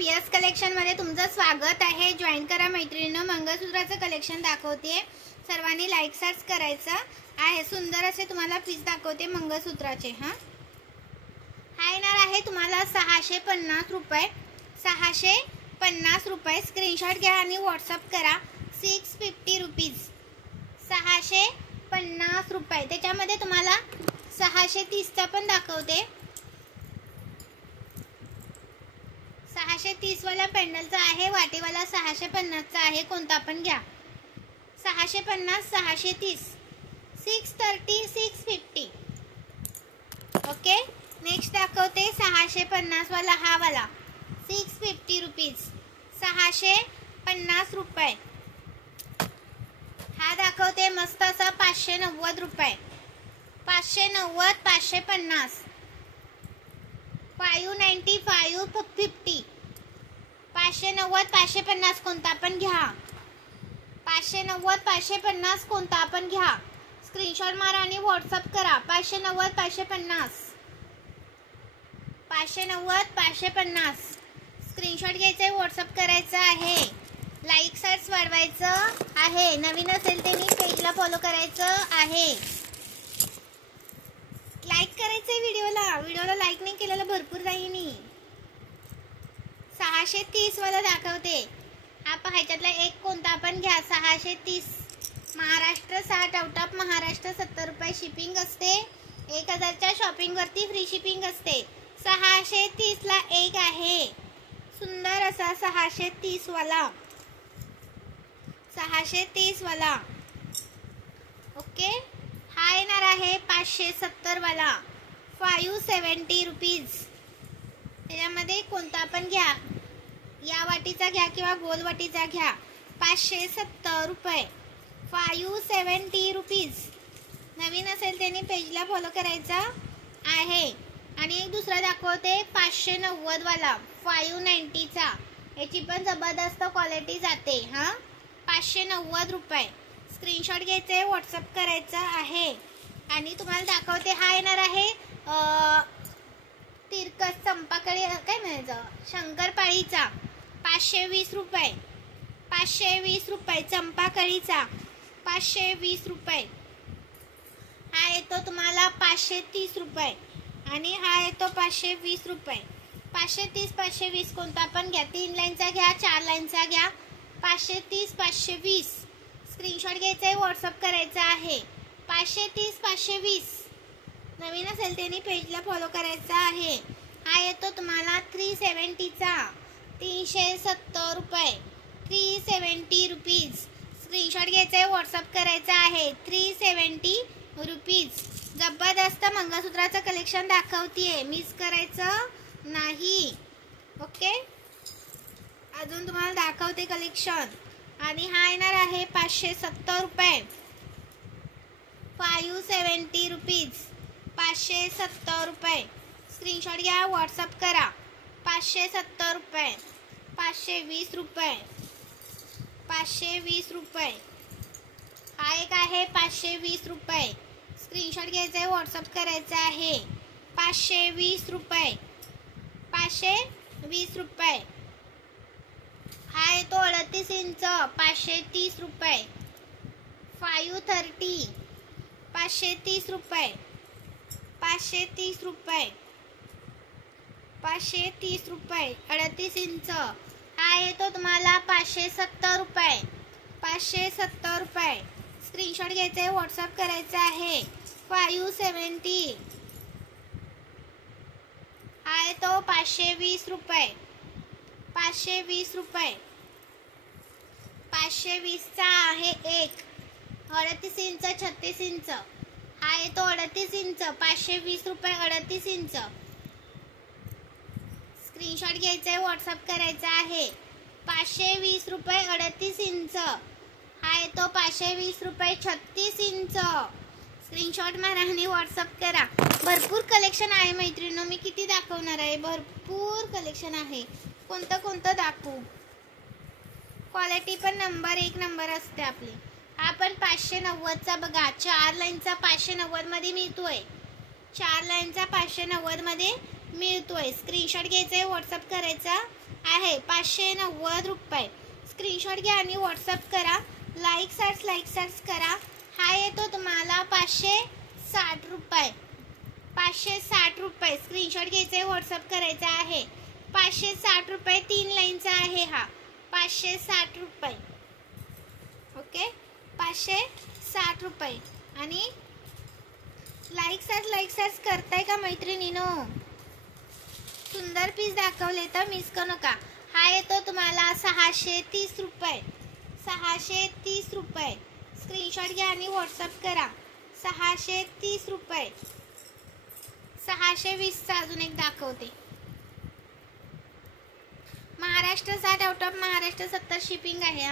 VS collection मध्ये तुमचं स्वागत आहे। जॉइन करा मैत्रिणींनो। मंगळसूत्राचं कलेक्शन दाखवते, सर्वांनी लाईक सर्च करायचं आहे। सुंदर असे तुम्हाला पीस दाखवते मंगळसूत्राचे। हा येणार आहे तुम्हाला 650 रुपये। 650 रुपये स्क्रीनशॉट घ्या आणि व्हॉट्सअप करा। 650 रुपीज, 650 रुपये। त्याच्यामध्ये तुम्हाला 630 चा पण दाखवते। 630 वाला पेंडलचा आहे, वाटीवाला 650 चा आहे, कोणता पण घ्या। 650 630 630 650। ओके, नेक्स्ट दाखवते 650 वाला, हा वाला 650 रुपीज, 650 रुपये। हा दाखवते मस्त असा 590 रुपये, 590 550 590 550 590 550 कोणता पण घ्या। 590 550 कोणता पण घ्या। स्क्रीनशॉट मारा आणि व्हॉट्सअप करा। 590 550 590 550 स्क्रीनशॉट घ्यायचे, व्हॉट्सअप करायचं आहे। लाईक सर्च वाढवायचं आहे। नवीन असेल ते मी पेजला फॉलो करायचं आहे। लाईक करायचंय व्हिडिओला लाईक नाही केलेलं भरपूर जाईनी। 630 वाला दाखवते, हा ह्याच्यातला एक कोणता पण घ्या। 630 महाराष्ट्र 60 आउट ऑफ महाराष्ट्र 70 रुपये शिपिंग असते। 1000 च्या शॉपिंग वरती फ्री शिपिंग असते। 630 ला एक आहे, सुंदर असा 630 वाला, 630 वाला। ओके, हा येणार आहे 570 वाला, 570 रुपीज। त्याच्यामध्ये कोणता पण घ्या, या वाटीचा घ्या किंवा गोल वाटीचा घ्या। 570 रुपये, 570 रुपीज। नवीन असेल त्यांनी पेजला फॉलो करायचा आहे। आणि एक दुसरा दाखवते 590 वाला, 590 चा। याची पण जबरदस्त क्वालिटी जाते। हा 590 रुपये स्क्रीनशॉट घ्यायचे, व्हॉट्सअप करायचं आहे। आणि तुम्हाला दाखवते, हा येणार आहे तिरकस चंपाकळी, काय म्हणायचं, शंकरपाळीचा 520 रुपये, 520 रुपये चंपाकळीचा 520 रुपये। हा येतो तुम्हाला 530 रुपये आणि हा येतो 520 रुपये। 530 520 कोणता पण घ्या, 3 लाईनचा घ्या, 4 लाईनचा घ्या। 530 520 स्क्रीनशॉट घ्यायचा, व्हॉट्सअप करायचा आहे। 530 520 नवीन असेल त्यांनी पेजला फॉलो करायचा आहे। हा येतो तुम्हाला 370 चा, 370 रुपये, 370 रुपीज। स्क्रीनशॉट घ्यायचा, व्हॉट्सअप करायचा आहे। 370 रुपीज। जबरदस्त मंगळसूत्राचं कलेक्शन दाखवतीये, मिस करायचं नाही। ओके, अजून तुम्हाला दाखवते कलेक्शन। आणि हा येणार आहे 570 रुपये, 570 रुपीज, 570 रुपये। स्क्रीनशॉट घ्या, व्हॉट्सअप करा। 570 रुपये, 520 रुपये, 520 रुपये। हा एक आहे 520 रुपये। स्क्रीनशॉट घ्यायचा, व्हॉट्सअप करायचा आहे। 520 रुपये, 520 रुपये। हा येतो 38 इंच, 530 रुपये, 530 530 रुपये, 530 रुपये, 530 रुपये 38 इंच। हा येतो तुम्हाला 570 रुपये, 570 रुपये। स्क्रीनशॉट घ्यायचा आहे, व्हॉट्सअप करायचा आहे। 570 हा येतो 520 रुपये, 520 रुपये, 520 चा आहे एक। 38 इंच 36 इंच, हा येतो 38 इंच, 520 रुपये 38 इंच। स्क्रीनशॉट घ्यायचा आहे, व्हॉट्सअप करायचा आहे। 520 रुपये 38 इंच, हा येतो 520 रुपये 36 इंच। स्क्रीनशॉट मारा आणि व्हॉट्सअप करा। भरपूर कलेक्शन आहे मैत्रिणींनो, मी किती दाखवणार आहे, भरपूर कलेक्शन आहे। कोणतं दाखवू, क्वालिटी पण नंबर 1 नंबर असते आपली। हा पण 590 चा बघा, 4 लाईनचा 590 मध्ये मिळतोय, 4 लाईनचा 590 मध्ये मिळतोय। स्क्रीनशॉट घ्यायचा, व्हॉट्सअप करायचा आहे 590 रुपये. स्क्रीनशॉट घ्या आणि व्हॉट्सअप करा. लाईक सर्च करा. हा येतो तुम्हाला 560 रुपये. 560 रुपये. स्क्रीनशॉट घ्यायचे, व्हॉट्सअप करायचा आहे. 560 रुपये 3 लाईनचा आहे हा. 560 रुपये. ओके, 560 रुपये. आणि लाईक सर्च करताय का मैत्रिणीनो? सुंदर पीस दाखवले तर मिस करू नका. हा येतो तुम्हाला 630 रुपये. 630 रुपये. स्क्रीनशॉट घ्या आणि व्हॉट्सअप करा. 630 रुपये. 620चा अजून एक दाखवते. Maharashtra 60, out of Maharashtra 70 shipping आहे.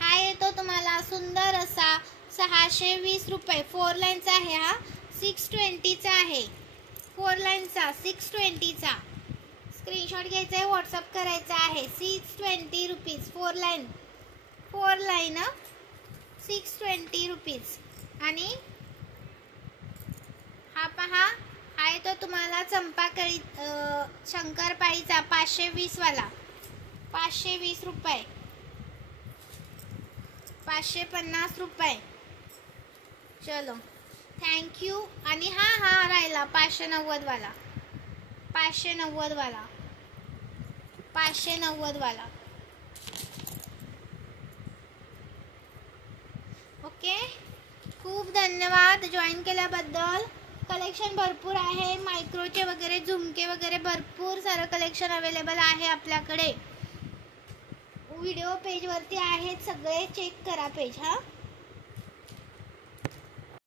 हा येतो तुम्हाला सुंदर असा 620 रुपये. 4 लाईनचा आहे हा. 620चा आहे. 4 लाईनचा 620चा. स्क्रीनशॉट घ्यायचा आहे, व्हॉट्सअप करायचा आहे. 620 रुपीज. 4 line 620 rupees. आणि हा पहा, हा येतो तुम्हाला चंपाकळी शंकरपाळीचा 520 वाला. 520 रुपये. 550 रुपये. चलो, थँक्यू. आणि हा राहिला 590 वाला. 590 वाला. 590 वाला. ओके, खूप धन्यवाद जॉईन केल्याबद्दल. कलेक्शन भरपूर आहे. मायक्रोचे वगैरे, झुमके वगैरे भरपूर सारं कलेक्शन अवेलेबल आहे आपल्याकडे. व्हिडिओ पेजवरती आहेत सगळे, चेक करा पेज.